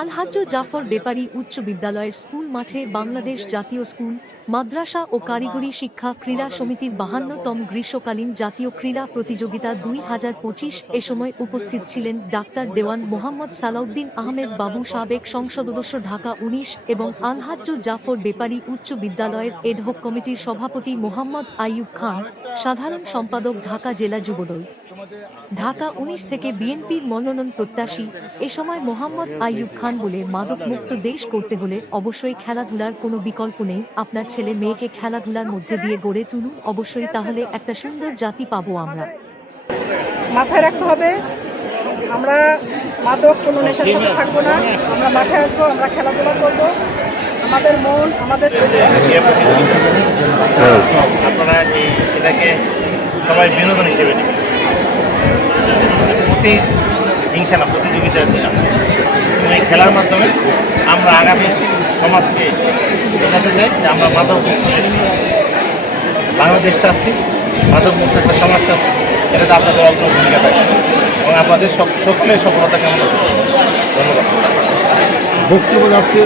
আলহাজ্জ জাফর বেপারী উচ্চ বিদ্যালয়ের স্কুল মাঠে বাংলাদেশ জাতীয় স্কুল, মাদ্রাসা ও কারিগরি শিক্ষা ক্রীড়া সমিতির বাহান্নতম গ্রীষ্মকালীন জাতীয় ক্রীড়া প্রতিযোগিতা দুই হাজার পঁচিশ এ সময় উপস্থিত ছিলেন ডাক্তার দেওয়ান মোহাম্মদ সালাউদ্দিন আহমেদ বাবু সাবেক সংসদ সদস্য ঢাকা উনিশ এবং আলহাজ্জ জাফর বেপারী উচ্চ বিদ্যালয়ের এডহক কমিটির সভাপতি মোহাম্মদ আইয়ুব খান, সাধারণ সম্পাদক ঢাকা জেলা যুবদল। ঢাকা উনিশ থেকে বিএনপির মনোনয়ন প্রত্যাশী এ সময় মোহাম্মদ আইয়ুব খান বলে মাদক মুক্ত দেশ করতে হলে অবশ্যই খেলাধুলার কোনো বিকল্প নেই। আপনার ছেলে মেয়েকে খেলাধুলার মধ্যে দিয়ে গড়ে তুলুন। অবশ্যই তাহলে একটা সুন্দর জাতি পাবো আমরা। মাথায় রাখতে হবে আমরা মাদক কোনো নেশার সাথে থাকব না। আমরা মাঠে আসব আমরা খেলাধুলা করব। আমাদের মন আমাদের আপনারা এটাকে সবাই বিনোদন হিসেবে নেবেন? প্রতি না প্রতিযোগিতা এই খেলার মাধ্যমে আমরা আগামী সমাজকে বোঝাতে চাই যে আমরা মাদক বাংলাদেশ চাচ্ছি, মাদক মুক্ত একটা সমাজ চাচ্ছি। এটাতে আপনাদের অগ্র ভূমিকা থাকে এবং আপনাদের সক- সকলের সফলতা কেমন ধন্যবাদ। বক্তব্য যাচ্ছে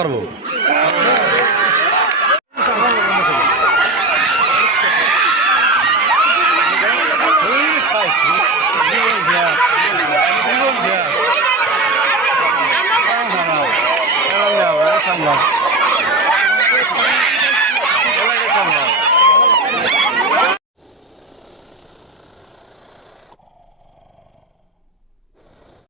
পারব। 来，来。